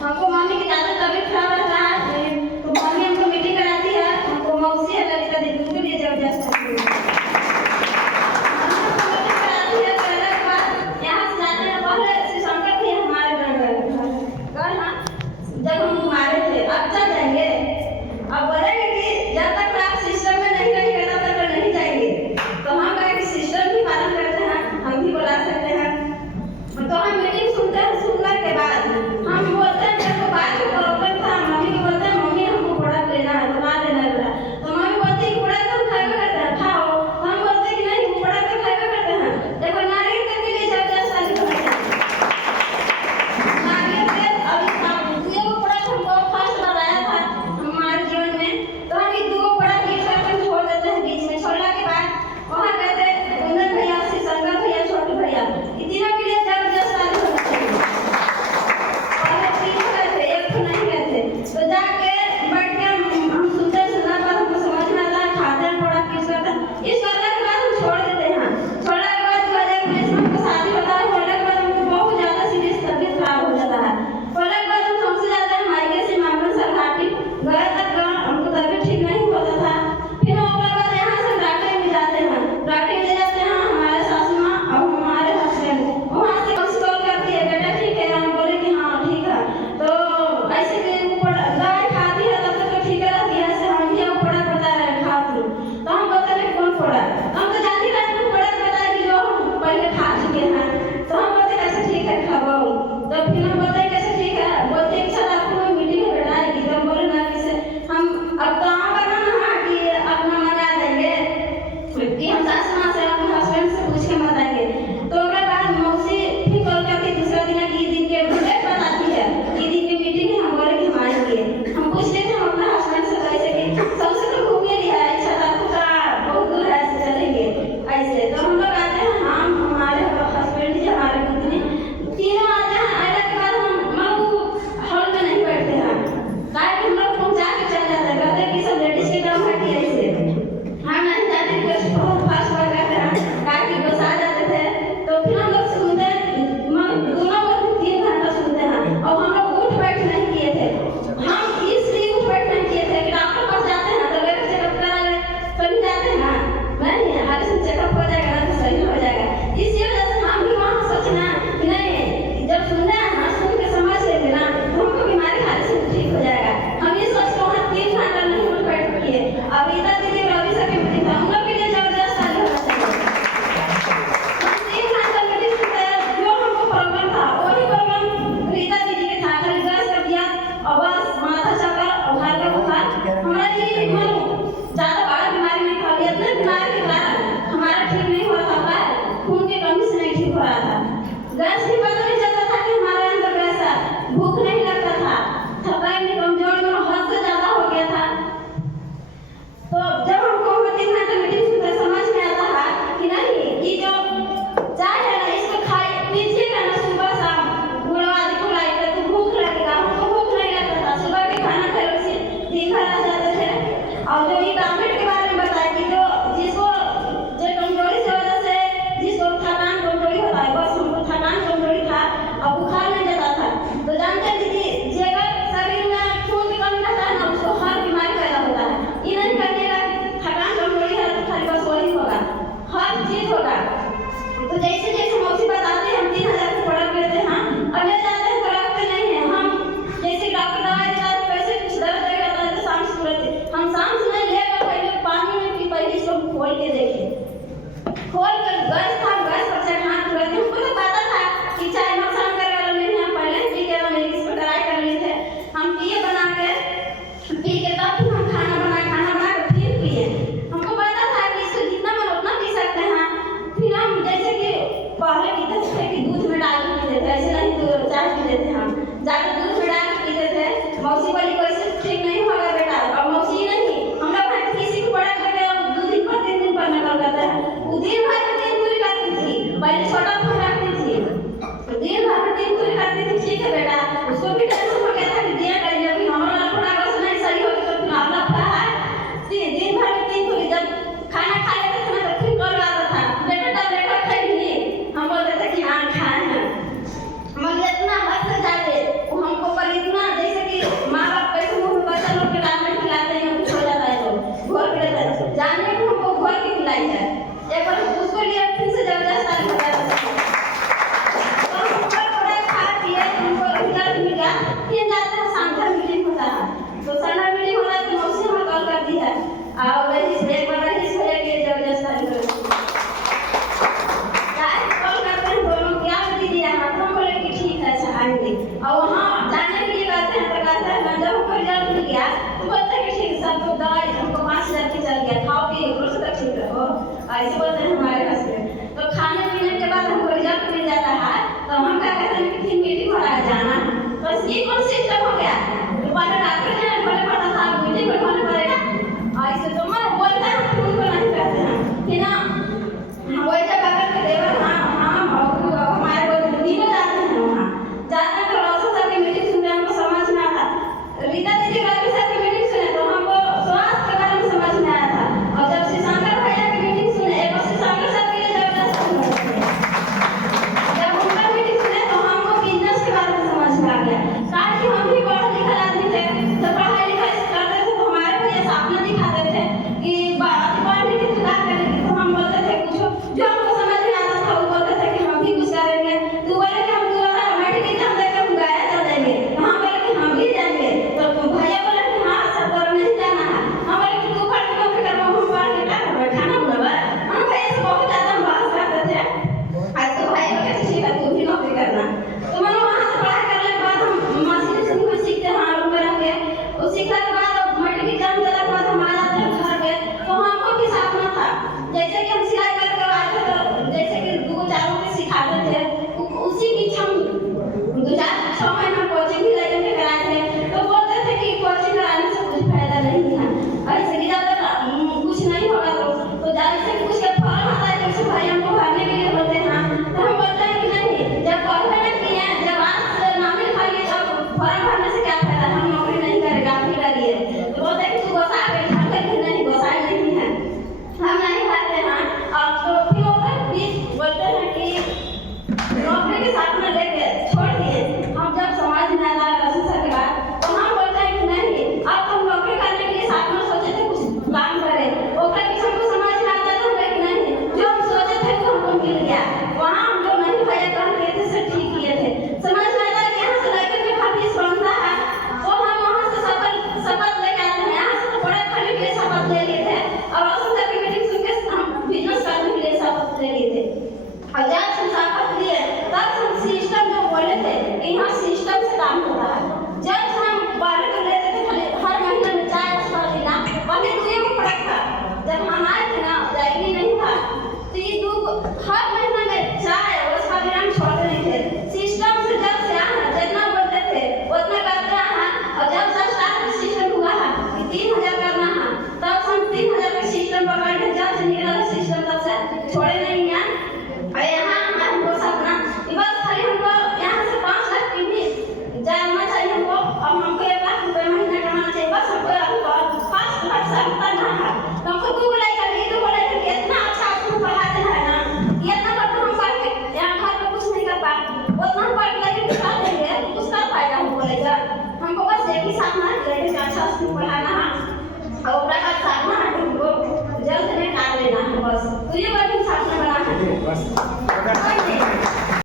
हमको मम्मी की ज़्यादा तबीयत खराब रह रहा है, तो मम्मी हमको मीटिंग कराती है, हमको मौसी है ललिता दीदी, उनके लिए जबरदस्त करती है। मम्मी हमको मीटिंग कराती है, करने के बाद यहाँ से जाते हैं। पहले श्री शंकर थे हमारे घर हाँ, जब हम हमारे थे, अब चल जाएंगे। अब बोलेंगे कि जब तक आप सिस्टम में नहीं रहिएगा तब तक नहीं जाएंगे। तो हम कहें कि सिस्टम भी पालन करते हैं, हम भी बुला सकते हैं। तो हम मीटिंग सुनते हैं, सुनने के बाद हम बोलते हैं ना जब हमको रिजल्ट मिल गया तो बोलते हैं कि ठीक सब तो दवाई हमको 5,000 की चल गया, खाओ पिए रोज तक ठीक रहो, ऐसे बोलते हैं हमारे हस्बैंड। तो खाने पीने के बाद हमको रिजल्ट मिल जाता है तो हम क्या कहते हैं कि फिर मीटिंग हो रहा है जाना, बस ये कौन सिस्टम हो गया? दोबारा डॉक्टर ने बोले पड़ा था मीटिंग बैठाना पड़ेगा, ऐसे तो मैं बोलते हैं हम उनको नहीं कहते हैं कि ना हम वही जब अगर के देवर हमारे को दिन में जाते हैं वहाँ जाते हैं तो रोशन सर की मीटिंग सुनते हमको समझ में आता, रीता दीदी रवि सर की मीटिंग सुने तो हमको स्वास्थ्य के बारे में समझ में आया था, और जब शशांकर भैया की मीटिंग सुने एक बार शशांकर सर के लिए जबरदस्त समझ गए, जब उनका मीटिंग सुने तो हमको बिजनेस के बारे में समझ में आ गया, ताकि हम भी पढ़ा लिखा आदमी थे तो पढ़ाई लिखाई करते थे तो हमारे को ये सपना दिखाते थे कि पढ़ने की सुधार करेंगे, तो हम बोलते थे कुछ जो हमको समझ में आता था वो बोलते थे कि हम भी कुछ करेंगे, तो बोले कि हम दोबारा हमारे की एग्जाम देकर हम गया चलेंगे, तो हम बोले कि हम भी जाएंगे, तो भैया बोले कि हाँ सब तो नहीं जाना है, हम बोले कि तू पढ़ के नौकरी करवा, हम पढ़ के क्या करवा खाना बनावा, हम भैया से बहुत ज्यादा हम बात करते थे, आज तो भाई लोग कहते ठीक है तू भी नौकरी करना, तो मैंने वहाँ से पढ़ाई करने के बाद हम मशीन को सीखते हैं रूम में रह के, उस सीखने के बाद मैट्रिक एग्जाम देने के बाद हम आ जाते हैं घर पे, तो हमको भी सपना था जैसे कि हम सिलाई करके आए थे तो जैसे कि 2-4 के सिखाते थे उसी बीच हम 2-4-6 महीना कोचिंग भी लेकर के कराए थे, तो बोलते थे कि कोचिंग कराने से कुछ फायदा नहीं है, ऐसे कि जब तक कुछ नहीं होगा तो जैसे कि कुछ के फॉर्म आता है तो भाई हमको भरने के लिए बोलते हैं, तो हम बोलते हैं कि नहीं जब पढ़ने में किए जब आज नाम लिखाइए तब फॉर्म भरने से क्या फायदा, हम नौकरी नहीं करेगा आप ही करिए, तो बोलते हैं कि तू गोसाई बैठा कर नहीं गोसाई नहीं है हम नहीं खाते हैं, और तो फिर बोलते हैं कि नौकरी के साथ में लेके छोड़ दिए, हम जब समाज में आया रसूल सर के बाद तो हम बोलते हैं कि नहीं अब हम नौकरी करने के लिए साथ में सोचे थे कुछ काम करें, ओकर पीछे हमको समझ में आता था कि नहीं जो हम सोचे थे वो हमको मिल गया, वहाँ हम लोग नहीं भैया काम किए थे सर ठीक किए थे, समझ में आता है कि यहाँ से लेकर के खाली बनता है तो हम वहाँ से शपथ लेके आते हैं, यहाँ से तो बड़े खाने के लिए शपथ ले लिए थे, और रसूल सर की मीटिंग सुन के हम बिजनेस करने के लिए शपथ ले लिए थे, और जब हम शपथ लिए तब हम सिस्टम जो बोले थे कि यहाँ सिस्टम से काम होता है, जब हम 12 को लेते थे खाली हर महीने में 4 उसका लेना पहले 2 को फर्क था, जब हम आए थे ना डायरी नहीं था तो ये 2 हर महीने में 4 उसका लेना हम छोड़ते नहीं थे, सिस्टम से जब से आए जितना बोलते थे उतना करते हैं, और जब से स्टार्ट सिस्टम हुआ है कि 3,000 करना है तब हम 3,000 का सिस्टम पकड़ के जब से निकला सिस्टम तब से छोड़े नहीं हैं, और यहाँ हमको सपना बस खाली हमको यहाँ से 5 लाख की भी जाना चाहिए हमको, अब हमको 1 लाख रुपए महीना कमाना चाहिए, बस हमको 5 लाख से करना है, तो हमको 2 गोलाई करके इतना अच्छा स्कूल पढ़ाते हैं ना, इतना पढ़ हम पढ़ के यहाँ घर पे कुछ नहीं कर पाते, उतना पढ़ लेके निकाल देंगे कुछ कर पाएगा हमको लेगा, हमको बस एक ही सपना है लड़के का अच्छा स्कूल पढ़ाना है, और ओकरा का सपना है हमको जल्द में कर लेना है, बस तो ये बड़ी सपना बना है बस।